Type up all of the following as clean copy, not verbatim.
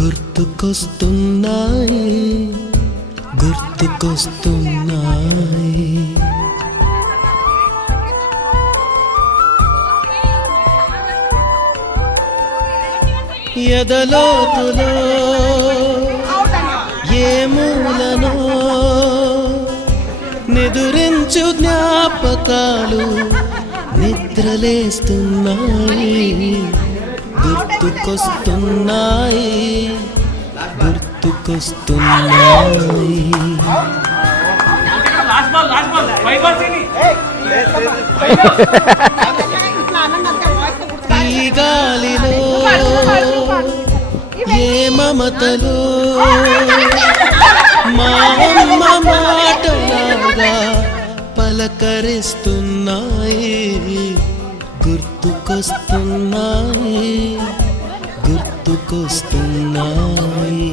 గుర్తుకొస్తున్నాయి గుర్తుకొస్తున్నాయి ఎదలోతులో ఏ మూలనో నిదురించు జ్ఞాపకాలు నిద్రలేస్తున్నాయి గుర్తుకొస్తున్నాయి గుర్తుకొస్తున్నాయి ఈ గాలిలో ఏ మమతలో మా అమ్మ మాటలాగా పలకరిస్తున్నాయి గుర్తుకొస్తున్నాయి గుర్తుకొస్తున్నాయి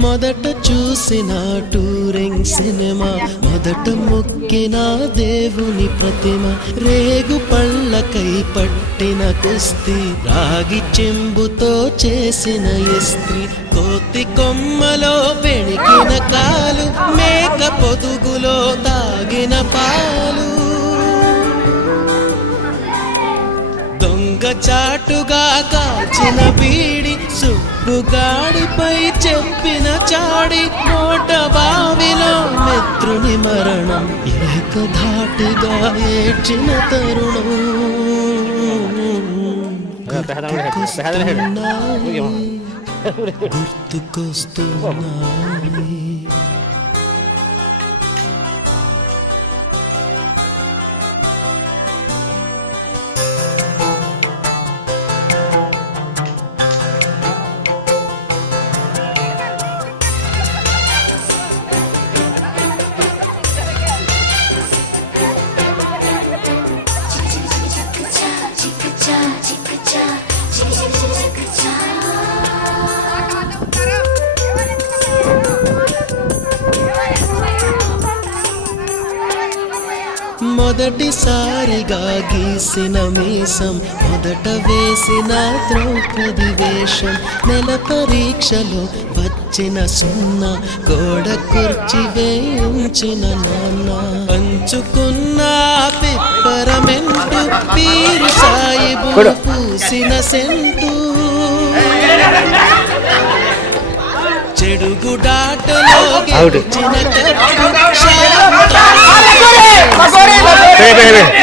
మొదట చూసిన టూరింగ్ సినిమా మొదట మొక్కిన దేవుని ప్రతిమ రేగు పళ్ళకై పట్టిన కుస్తీ రాగి చెంబుతో చేసిన ఇస్త్రీ కోతి కొమ్మలో పెణికిన కాలు మేక పొదుగులో తాగిన పాలు దొంగ చాటుగా కాల్చిన బీడి సుబ్బుగాడిపై చెప్పిన చాడి నోట బావిలో మిత్రుని మరణం ఏకధాటిగా ఏడ్చిన తరుణం గుర్తుకొస్తున్నాయి మొదటిసారిగా గీసిన మీసం మొదట వేసిన ద్రౌపది వేషం నెల పరీక్షలో వచ్చిన సున్నా గోడ కుర్చీ వేయించిన నాన్న పంచుకున్న పిప్పరమెంటు పీరు సాయిబు పూసిన సెంటు చెడుగుడాటలో గెలిచిన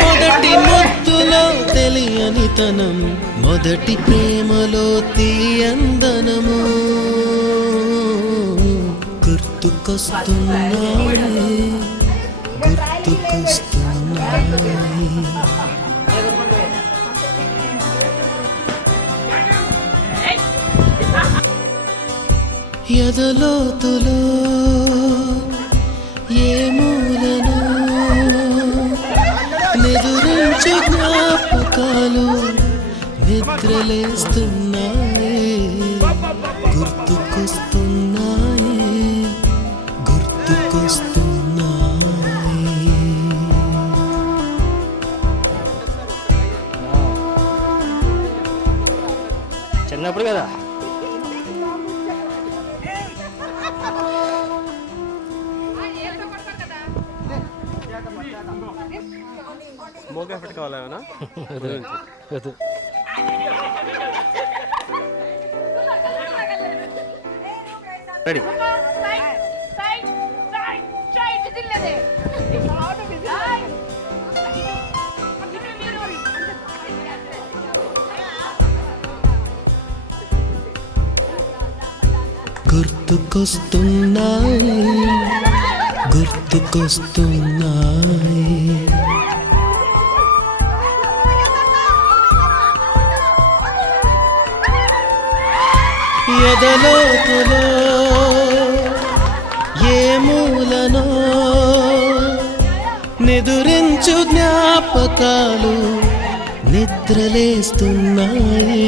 మొదటి ముద్దులో తెలియనితనం మొదటి ప్రేమలో తీయందనము గుర్తుకొస్తున్నాయి గుర్తుకొస్తున్నాయి ఎదలోతులో ఏ మూలనో నిదురించు జ్ఞాపకాలు నిద్రలేస్తున్నాయి గుర్తుకొస్తున్నాయి గుర్తుకొస్తున్నాయి చిన్నప్పుడు కదా మోగా పెట్టుకోవాలన్నా రెడీ గుర్తుకొస్తున్నాయి గుర్తుకొస్తున్నాయి ఎదలోతులో ఏ మూలనో నిదురించు జ్ఞాపకాలు నిద్రలేస్తున్నాయి,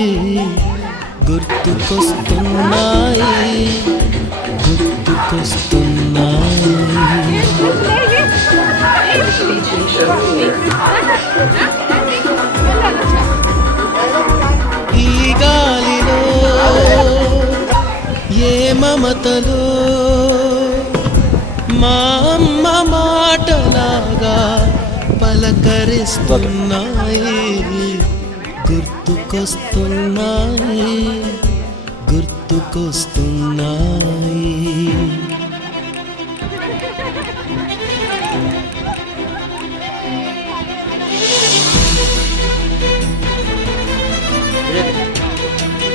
గుర్తుకొస్తున్నాయి, గుర్తుకొస్తున్నాయి. ఈ గాలిలో ఏ మమతలో మా అమ్మ మాటలాగా పలకరిస్తున్నాయి, గుర్తుకొస్తున్నాయి, గుర్తుకొస్తున్నాయి.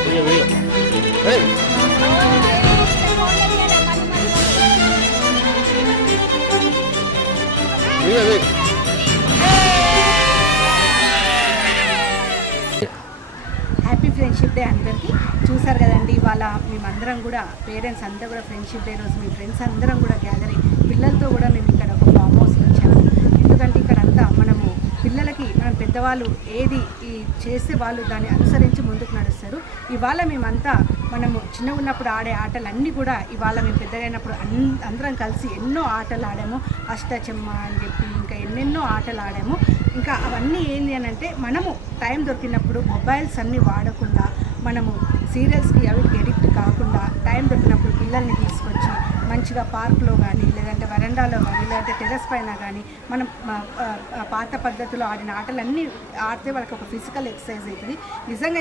వీడియో వీడియో ఏయ్, video video. Happy friendship day అందరికీ. చూసారు కదండి, ఇవాళ మేమందరం కూడా పేరెంట్స్ అంతా కూడా ఫ్రెండ్షిప్ డే రోజు మీ ఫ్రెండ్స్ అందరం కూడా గ్యాదర్ అయ్యి పిల్లలతో కూడా మేము ఇక్కడ ఒక ఫామ్ హౌస్కి వచ్చాము. ఎందుకంటే ఇక్కడ అంతా మనము పిల్లలకి మనం పెద్దవాళ్ళు ఏది చేస్తే వాళ్ళు దాన్ని అనుసరించి ముందుకు నడుస్తారు. ఇవాళ మేమంతా మనము చిన్నగా ఉన్నప్పుడు ఆడే ఆటలన్నీ కూడా ఇవాళ మేము పెద్దగా అయినప్పుడు అందరం కలిసి ఎన్నో ఆటలు ఆడాము. అష్టచెమ్మ అని చెప్పి ఇంకా ఎన్నెన్నో ఆటలు ఆడాము. ఇంకా అవన్నీ ఏంటి అని అంటే మనము టైం దొరికినప్పుడు మొబైల్స్ అన్నీ వాడకుండా మనము సీరియల్స్కి అవికి ఎడిక్ట్ కాకుండా టైం దొరికినప్పుడు పిల్లల్ని తీసుకొచ్చి మంచిగా పార్క్లో కానీ లేదంటే వరండాలో కానీ లేదంటే టెర్రస్ పైన కానీ మనం పాత పద్ధతిలో ఆడిన ఆటలన్నీ ఆడితే వాళ్ళకి ఒక ఫిజికల్ ఎక్సర్సైజ్ అవుతుంది. నిజంగా